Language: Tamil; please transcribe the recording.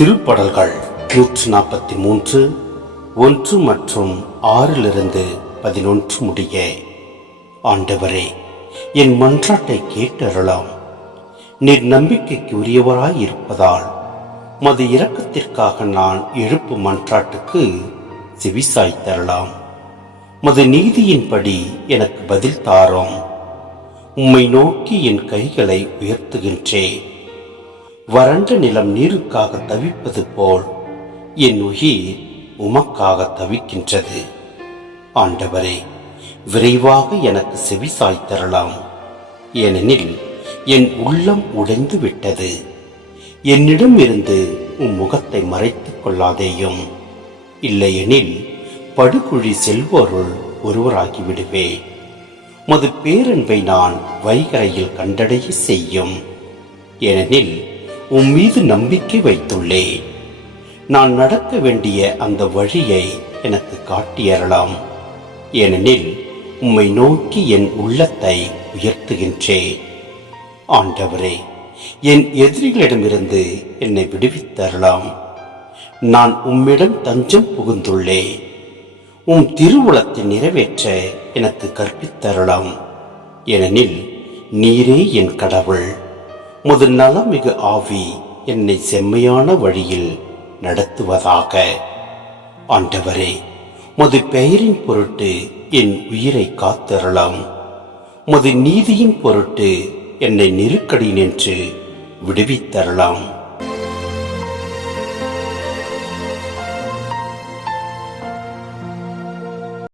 திருப்படல்கள் 143 1 மற்றும் 6-11 முடிய. ஆண்டவரே, என் மன்றாட்டை கேட்டருளாம். நீர் நம்பிக்கைக்கு உரியவராய் இருப்பதால் மது இரக்கத்திற்காக நான் எழுப்பும் மன்றாட்டுக்கு செவிசாய்த்தரலாம். மது நீதியின்படி எனக்கு பதில் தாரும். உம்மை நோக்கி என் கைகளை உயர்த்துகின்றேன். வறண்ட நிலம் நீருக்காக தவிப்பது போல் என் உயிர் உமக்காக தவிக்கின்றது. ஆண்டவரே, விரைவாக எனக்கு செவி சாய்த்தரலாம். ஏனெனில் என் உள்ளம் உடைந்து விட்டது. என்னிடம் இருந்து உம் முகத்தை மறைத்துக் கொள்ளாதேயும். இல்லையெனில் படுகுழி செல்வோருள் ஒருவராகி விடுவேன். மது பேரன்பை நான் வைகரையில் கண்டடைய செய்யும். ஏனெனில் உம் மீது நம்பிக்கை வைத்துள்ளேன். நான் நடக்க வேண்டிய அந்த வழியை எனக்கு காட்டியறலாம். ஏனெனில் உம்மை நோக்கி என் உள்ளத்தை உயர்த்துகின்றேன். ஆண்டவரே, என் எதிரிகளிடமிருந்து என்னை விடுவித்தரலாம். நான் உம்மிடம் தஞ்சம் புகுந்துள்ளேன். உம் திருவுளத்தை நிறைவேற்ற எனக்கு கற்பித்தரலாம். ஏனெனில் நீரே என் கடவுள். முது நலமிகு ஆவி என்னை செம்மையான வழியில் நடத்துவதாக. ஆண்டவரே, முது பெயரின் பொருட்டு என் உயிரை காத்தரலாம். முது நீதியின் பொருட்டு என்னை நெருக்கடி நின்று விடுவித்தரலாம்.